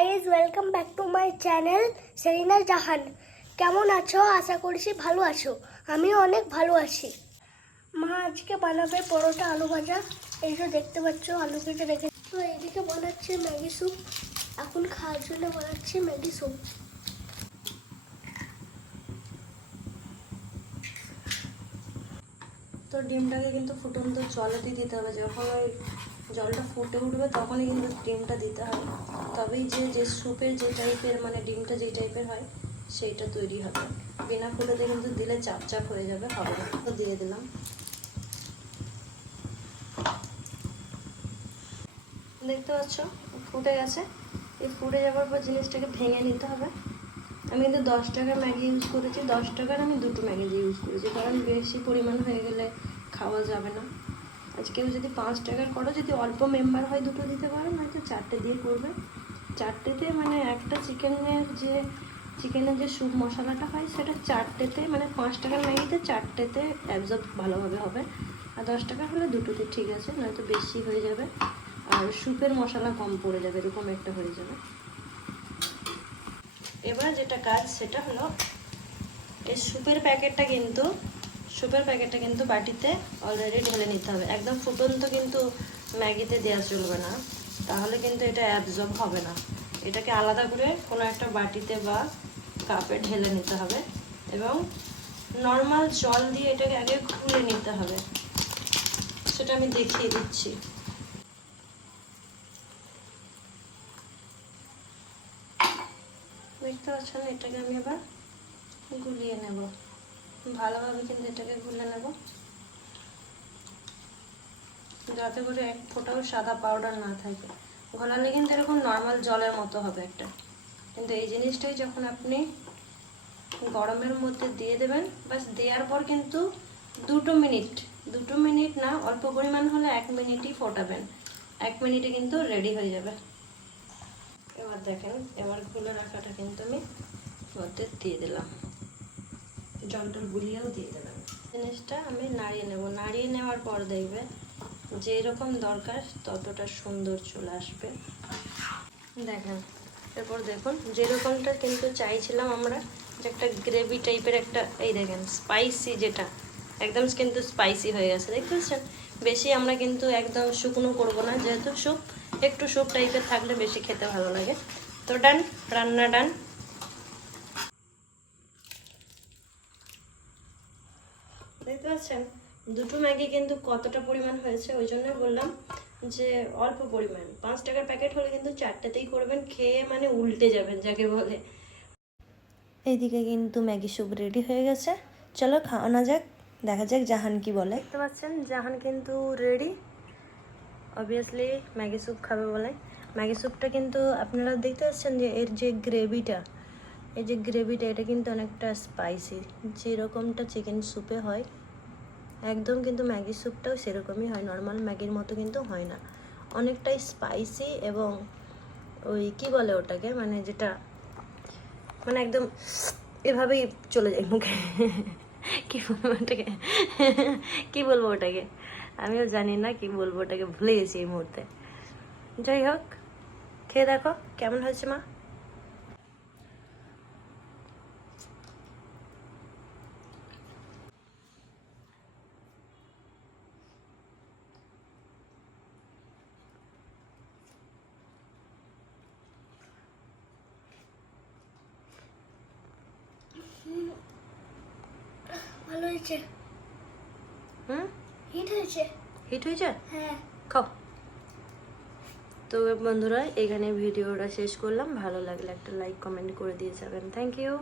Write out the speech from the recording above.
Guys welcome back to my channel Serina Jahan. কেমন আছো? আশা করছি ভালো আছো। আমিও অনেক ভালো আছি। মা আজকে বানাবে পরোটা আলু ভাজা। এই যে দেখতে পাচ্ছ আলু কেটে রেখে। তো এইদিকে বানাচ্ছে ম্যাগি স্যুপ। এখন খাওয়ার জন্য বানাচ্ছি ম্যাগি স্যুপ। তো ডিমটাকে কিন্তু ফুটন্ত জলেতে দিতে হবে। যখন ওই জলটা ফুটে উঠবে তখনই কিন্তু ডিমটা দিতে হবে, তবেই যে স্যুপের যে টাইপের মানে ডিমটা যেই টাইপের হয় সেইটা তৈরি হবে। বিনা ফুটোতে কিন্তু দিলে চাপ চাপ হয়ে যাবে, হবে না। তো দিয়ে দিলাম, দেখতে পাচ্ছ ফুটে গেছে। এই ফুটে যাওয়ার পর জিনিসটাকে ভেঙে নিতে হবে। আমি কিন্তু 10 টাকার ম্যাগি ইউজ করেছি। 10 টাকার আমি 2টো ম্যাগি ইউজ করেছি, কারণ বেশি পরিমাণ হয়ে গেলে খাওয়া যাবে না। আজকেও যদি 5 টাকার করো, যদি অল্প মেম্বার হয় 2টো দিতে পারো, নয়তো 4টে দিয়ে করবে। 4টেতে মানে একটা চিকেনের যে স্যুপ মশলাটা হয় সেটা 4টেতে মানে 5 টাকার ম্যাগিতে 4টেতে অ্যাবজর্ব ভালোভাবে হবে। আর 10 টাকার হলে 2টোতে ঠিক আছে, নয়তো বেশি হয়ে যাবে আর স্যুপের মশলা কম পড়ে যাবে, এরকম একটা হয়ে যাবে। এবার যেটা কাজ সেটা হলো এই স্যুপের প্যাকেটটা কিন্তু বাটিতে অলরেডি ঢেলে নিতে হবে। একদম ফুটন্ত কিন্তু ম্যাগিতে দেওয়া চলবে না, তাহলে কিন্তু এটা অ্যাবজর্ব হবে না। এটাকে আলাদা করে কোনো একটা বাটিতে বা কাপে ঢেলে নিতে হবে এবং নর্মাল জল দিয়ে এটাকে আগে ঘুরে নিতে হবে। সেটা আমি দেখিয়ে দিচ্ছি। দেখতে পাচ্ছেন, এটাকে আমি এবার গুলিয়ে নেব ভালোভাবে, কিন্তু এটাকে গুলে নেব যাতে করে এক ফোঁটাও সাদা পাউডার না থাকে। ঘোলালে কিন্তু এরকম নর্মাল জলের মতো হবে একটা, কিন্তু এই জিনিসটাই যখন আপনি গরমের মধ্যে দিয়ে দেবেন, বাস দেওয়ার পর কিন্তু 2 মিনিট না, অল্প পরিমাণ হলে 1 মিনিটই ফোটাবেন। 1 মিনিটে কিন্তু রেডি হয়ে যাবে। এবার দেখেন, এবার গুলে রাখাটা কিন্তু আমি মধ্যে দিয়ে দিলাম, জলটা গুলিয়েও দিয়ে দেবেন। জিনিসটা আমি নাড়িয়ে নেব। নাড়িয়ে নেওয়ার পর দেখবে যেরকম দরকার ততটা সুন্দর চলে আসবে। দেখেন, এরপর দেখুন যেরকমটা কিন্তু চাইছিলাম আমরা, যে একটা গ্রেভি টাইপের একটা, এই দেখেন স্পাইসি, যেটা একদম কিন্তু স্পাইসি হয়ে গেছে। দেখতে পাচ্ছেন? বেশি আমরা কিন্তু একদম শুকনো করব না, যেহেতু স্যুপ, একটু স্যুপ টাইপের থাকলে বেশি খেতে ভালো লাগে। তো ডান, রান্না ডান। দেখতে পাচ্ছেন 2টো ম্যাগি কিন্তু কতটা পরিমাণ হয়েছে, ওই জন্য বললাম যে অল্প পরিমাণ। 5 টাকার প্যাকেট হলে কিন্তু 4টেতেই করবেন, খেয়ে মানে উল্টে যাবেন যাকে বলে। এইদিকে কিন্তু ম্যাগি স্যুপ রেডি হয়ে গেছে, চলো খাওয়ানো যাক, দেখা যাক জাহান কি বলে। দেখতে পাচ্ছেন জাহান কিন্তু রেডি, অবভিয়াসলি ম্যাগি স্যুপ খাবে বলে। ম্যাগি স্যুপটা কিন্তু আপনারা দেখতে পাচ্ছেন যে এর যে গ্রেভিটা, এই যে গ্রেভিটা, এটা কিন্তু অনেকটা স্পাইসি, যেরকমটা চিকেন স্যুপে হয় একদম কিন্তু ম্যাগি স্যুপটাও সেরকমই হয়, নর্মাল ম্যাগির মতো কিন্তু হয় না, অনেকটাই স্পাইসি। এবং ওই কি বলে ওটাকে, মানে যেটা মানে একদম এভাবেই চলে যায় মুখে। কি বলবো ওটাকে, কি বলবো ওটাকে, আমিও জানি না কি বলবো ওটাকে, ভুলে গেছি এই মুহূর্তে। যাই হোক, খেয়ে দেখো কেমন হয়েছে মা। ভালো হয়েছে। হিট হয়েছে। হিট হয়েছে? হ্যাঁ। খাও। তো বন্ধুরা, এখানে ভিডিওটা শেষ করলাম। ভালো লাগলে একটা লাইক কমেন্ট করে দিয়ে যাবেন। Thank you.